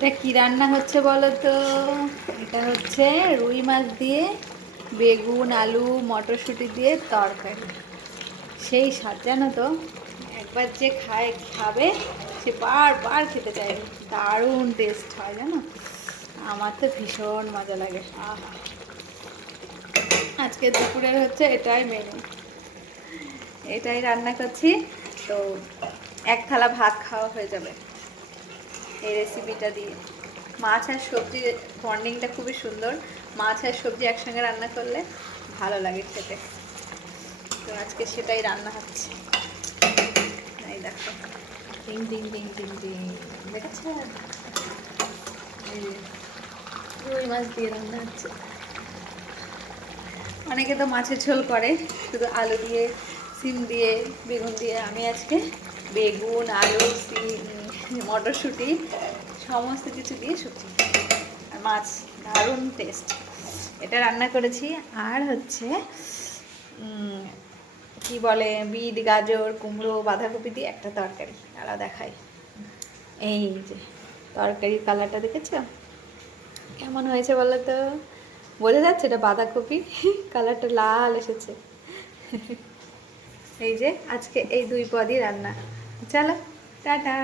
এটা কি রান্না হচ্ছে বলো তো? এটা হচ্ছে রুই মাছ দিয়ে বেগুন আলু মটরশুঁটি দিয়ে তরকারি। সেই স্বাদ জানো তো, একবার যে খাবে সে বারবার খেতে চাইবে। দারুণ টেস্ট হয় জানো, আমার তো ভীষণ মজা লাগে। আহা, আজকে দুপুরের হচ্ছে এটাই মেনু, এটাই রান্না করছি। তো এক থালা ভাত খাওয়া হয়ে যাবে এই রেসিপিটা দিয়ে। মাছ আর সবজি বন্ডিংটা খুবই সুন্দর, মাছ আর সবজি একসঙ্গে রান্না করলে ভালো লাগে খেতে। তো আজকে সেটাই রান্না হচ্ছে। এই দেখো, টিং টিং টিং টিং টিং, দেখেছেন? এই রুই মাছ দিয়ে রান্না হচ্ছে। অনেকে তো মাছের ঝোল করে শুধু আলু দিয়ে, সিম দিয়ে, বেগুন দিয়ে। আমি আজকে বেগুন আলু সিম মটরশুঁটি সমস্ত কিছু দিয়ে সবজি আর মাছ, দারুণ টেস্ট। এটা রান্না করেছি। আর হচ্ছে কি বলে, বিট গাজর কুমড়ো বাঁধাকপি দিয়ে একটা তরকারি। তারা দেখাই, এই যে তরকারির কালারটা দেখেছো কেমন হয়েছে বলো তো? বোঝা যাচ্ছে এটা বাঁধাকপি, কালারটা লাল এসেছে। এই যে আজকে এই দুই পদই রান্না। চলো টাটা।